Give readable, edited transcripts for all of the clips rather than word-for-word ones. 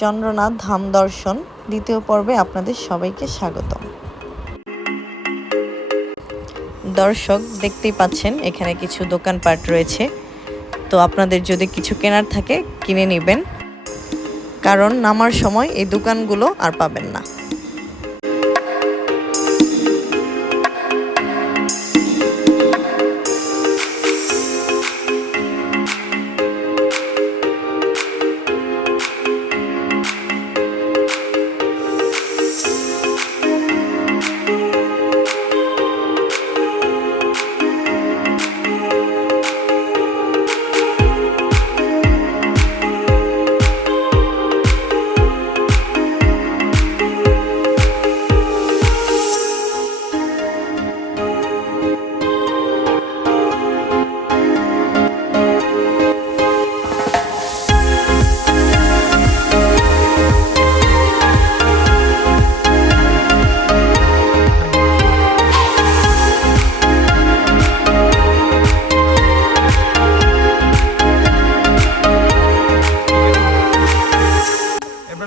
চন্দ্রনাথ ধাম দর্শন দ্বিতীয় পর্বে আপনাদের সবাইকে স্বাগতম। দর্শক, দেখতেই পাচ্ছেন এখানে কিছু দোকানপাট রয়েছে। তো আপনাদের যদি কিছু কেনার থাকে কিনে নেবেন, কারণ নামার সময় এই দোকানগুলো আর পাবেন না।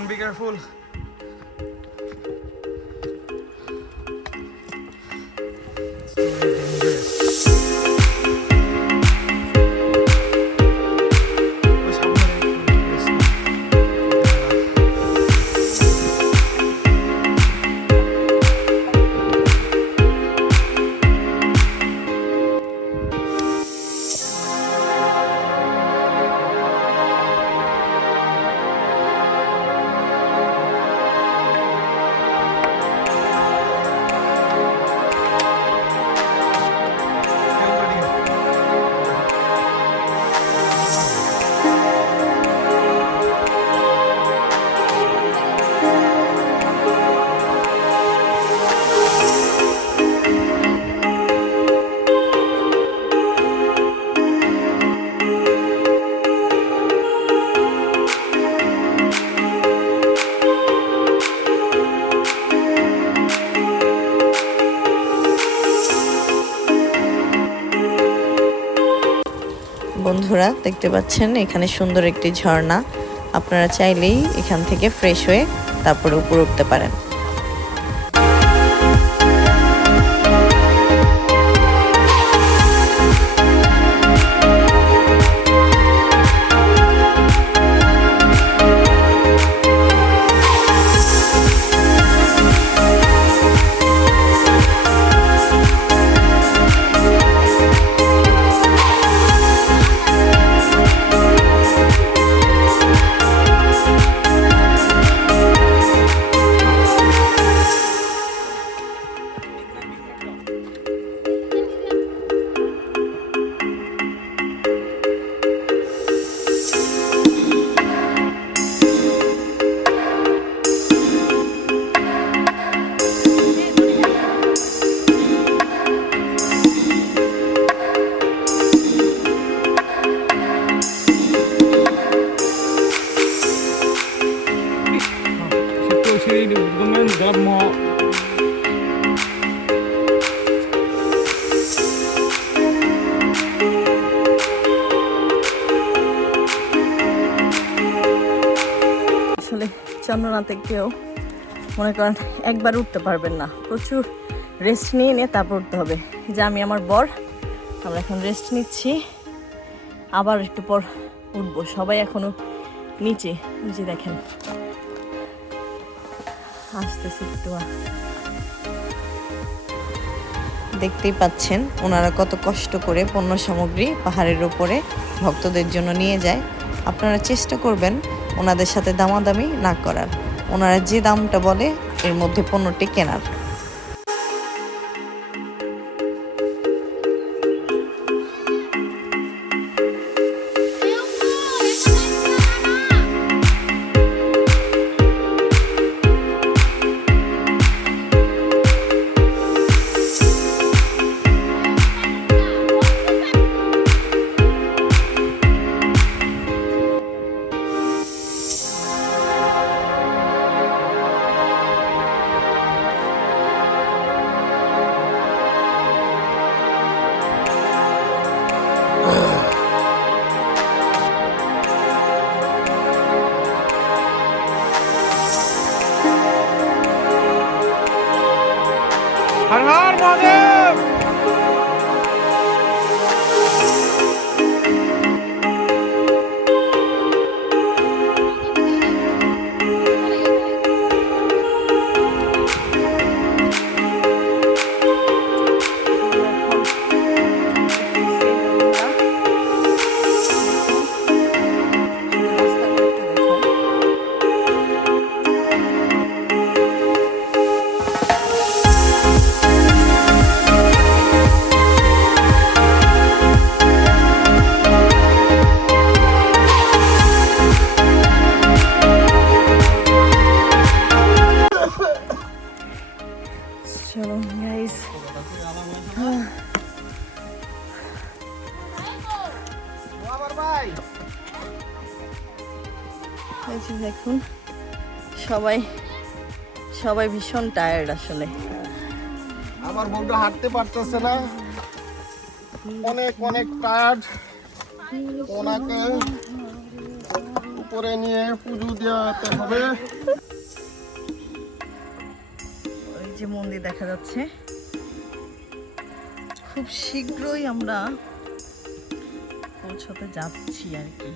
Be careful. বন্ধুরা, দেখতে পাচ্ছেন এখানে সুন্দর একটি ঝর্ণা। আপনারা চাইলেই এখান থেকে ফ্রেশ হয়ে তারপরে উপরে উঠতে পারেন। আসলে চন্দ্রনাথে কেউ মনে করেন একবার উঠতে পারবেন না, প্রচুর রেস্ট নিয়ে নিয়ে তারপর উঠতে হবে। যে আমি আমার বর আমরা এখন রেস্ট নিচ্ছি, আবার একটু পর উঠবো। সবাই এখনো নিচে, নিচে দেখেন আসতেছে একটু। দেখতেই পাচ্ছেন ওনারা কত কষ্ট করে পণ্য সামগ্রী পাহাড়ের উপরে ভক্তদের জন্য নিয়ে যায়। আপনারা চেষ্টা করবেন ওনাদের সাথে দামাদামি না করার, ওনারা যে দামটা বলে এর মধ্যে পণ্যটি কেনার। হর হর মহাদেব। চলো গাইস, এই যে দেখুন সবাই সবাই ভীষণ টায়ার্ড আসলে। আমার বউটা হাঁটতে পারতেছে না, অনেক অনেক টায়ার্ড। ওনাকে উপরে নিয়ে পুজো দেওয়াতে হবে। ওই যে মন্দির দেখা যাচ্ছে, খুব শীঘ্রই আমরা পৌঁছতে যাচ্ছি আর কি।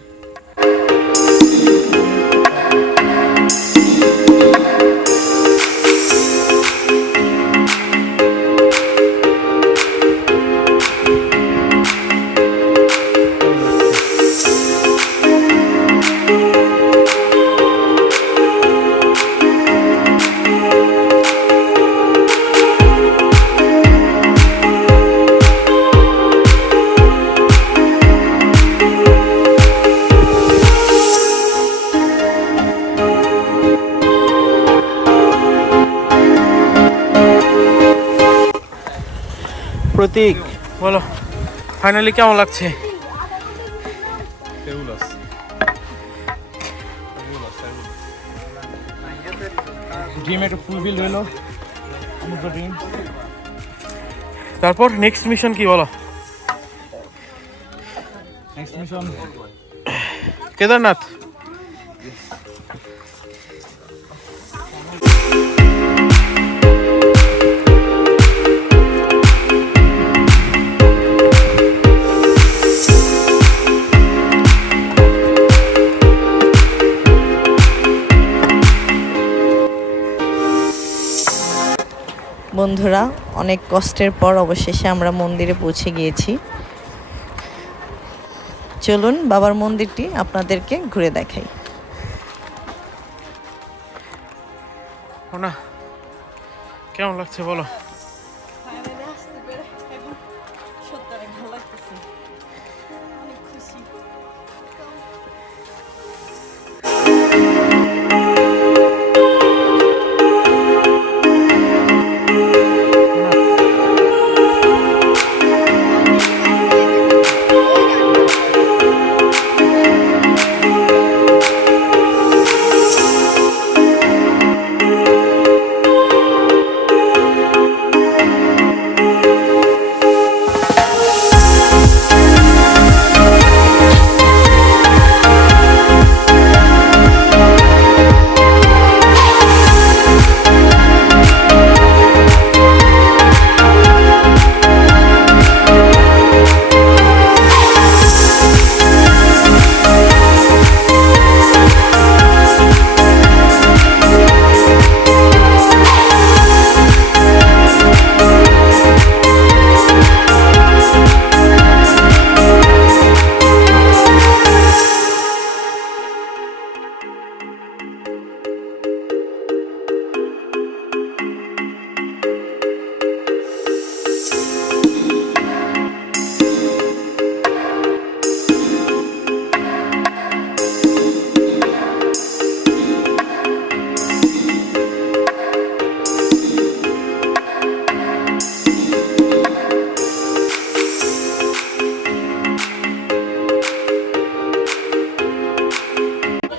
প্রতীক বলো, ফাইনালি কেমন লাগছে? ড্রিম একটা ফুলফিল হলো। তারপর নেক্সট মিশন কি বলো? Next mission Kedarnath. বন্ধুরা, অনেক কষ্টের পর অবশেষে আমরা মন্দিরে পৌঁছে গিয়েছি। চলুন বাবার মন্দিরটি আপনাদেরকে ঘুরে দেখাই। না কেমন লাগছে বলো?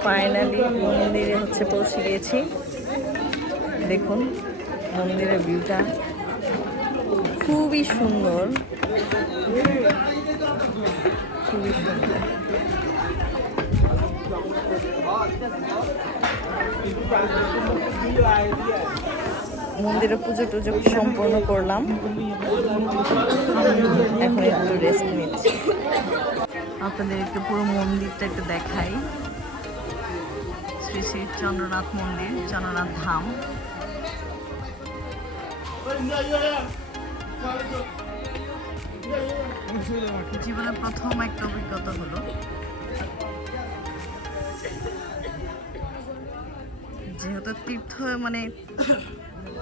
ফাইনালি মন্দিরে পৌঁছে গিয়েছি। দেখুন মন্দিরের ভিউটা খুবই সুন্দর, খুবই সুন্দর। মন্দিরে পুজো টুজো সম্পূর্ণ করলাম, এখন একটু রেস্ট নিচ্ছি। আপনাদের একটু পুরো মন্দিরটা একটু দেখাই। শ্রী শ্রী চন্দ্রনাথ মন্দির, চন্দ্রনাথ ধাম। জীবনের প্রথম একটা অভিজ্ঞতা হলো। যেহেতু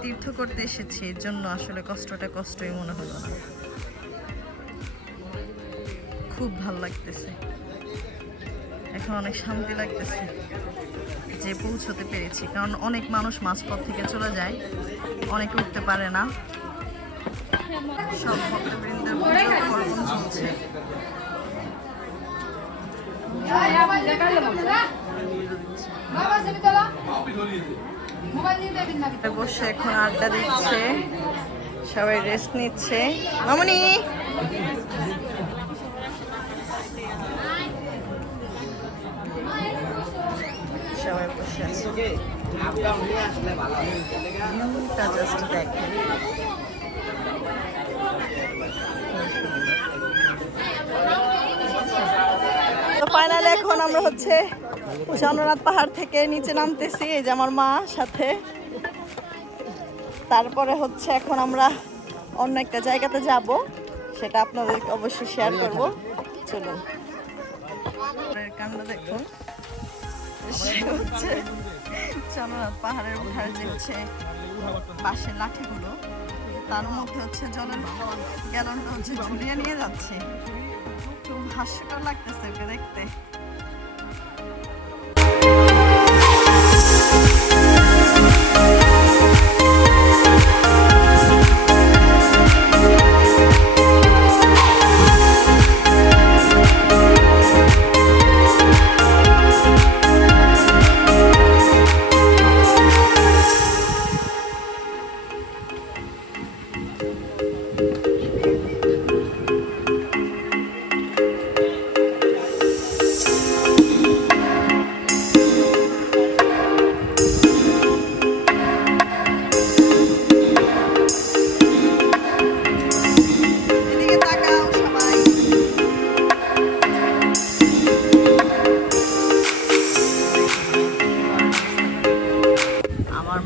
তীর্থ করতে এসেছি, এর জন্য আসলে কষ্টই মনে হলো না। খুব ভাল লাগতেছে, এখন অনেক শান্তি লাগতেছে যে পৌঁছতে পেরেছি। কারণ অনেক মানুষ মাঝপথ থেকে চলে যায়, অনেকে উঠতে পারে না। সব ভক্তবৃন্দের পুজো পর্বণ চলছে। বসে এখন আড্ডা দিচ্ছে, সবাই রেস্ট নিচ্ছে। মামনি সবাই বসে আছে, জাস্ট দেখে। তো ফাইনালি এখন আমরা হচ্ছে চন্দ্রনাথ পাহাড় থেকে নিচে নামতেছি। এই যে আমার মা সাথে। তারপরে হচ্ছে এখন আমরা অন্য একটা জায়গাতে যাব, সেটা আপনাদেরকে অবশ্যই শেয়ার করব। চলুন, কাণ্ড দেখুন। সে হচ্ছে চন্দ্রনাথ পাহাড়ের ওঠার যে হচ্ছে বাঁশের লাঠিগুলো, তার মধ্যে হচ্ছে জলের গ্যালনটা হচ্ছে ঝুলিয়ে নিয়ে যাচ্ছে। খুব হাস্যকর লাগতেছে ওকে দেখতে।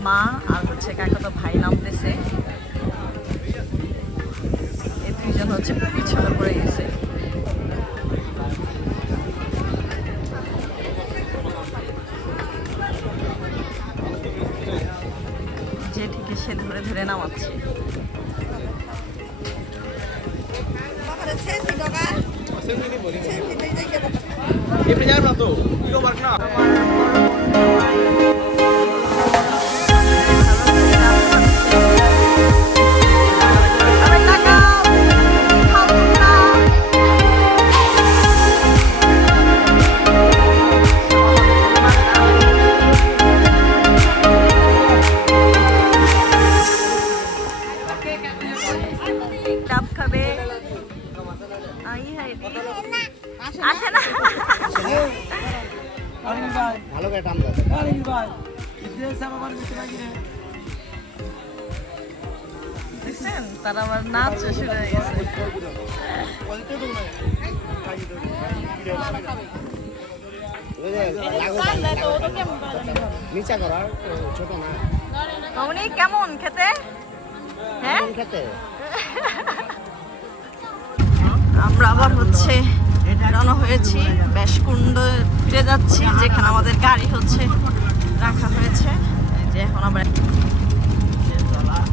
মা আর হচ্ছে কাকাতো ভাই নামতেছে, এই দুইজন হচ্ছে পিছনে পড়ে গেছে। যে ঠিকই সে ধরে ধরে নামাচ্ছে। তারা আবার নাচ শুরু হয়ে গেছে। কেমন খেতে? হ্যাঁ, আমরা আবার হচ্ছে রওনা হয়েছি, বেশকুণ্ডে যাচ্ছি, যেখানে আমাদের গাড়ি হচ্ছে রাখা হয়েছে। যে এখন আমরা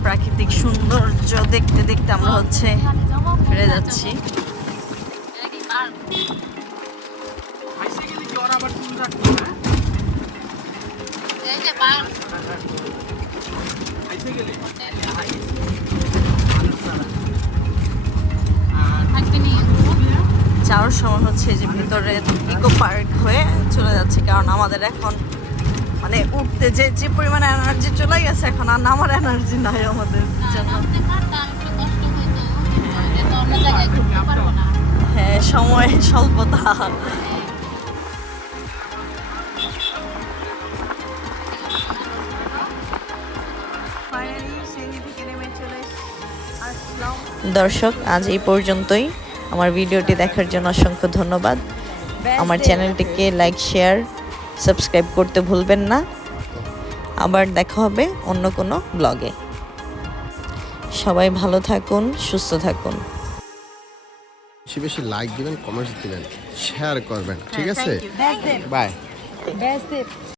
প্রাকৃতিক সৌন্দর্য দেখতে দেখতে আমরা হচ্ছে ফিরে যাচ্ছি। যাওয়ার সময় হচ্ছে যে ভিতরে ইকো পার্ক হয়ে চলে যাচ্ছে, কারণ আমাদের এখন মানে উঠতে যে পরিমাণে এনার্জি চলে গেছে, এখন আর নামার এনার্জি নাই আমাদের জন্য। হ্যাঁ, সময় স্বল্পতা। ফাইনালি দর্শক আজ এই পর্যন্তই। আমার ভিডিওটি দেখার জন্য অসংখ্য ধন্যবাদ। আমার চ্যানেলটিকে লাইক শেয়ার সাবস্ক্রাইব করতে ভুলবেন না। আবার দেখা হবে অন্য কোনো ব্লগে। সবাই ভালো থাকুন, সুস্থ থাকুন। বেশি বেশি লাইক দিবেন, কমেন্টস দিবেন, শেয়ার করবেন, ঠিক আছে? বাই।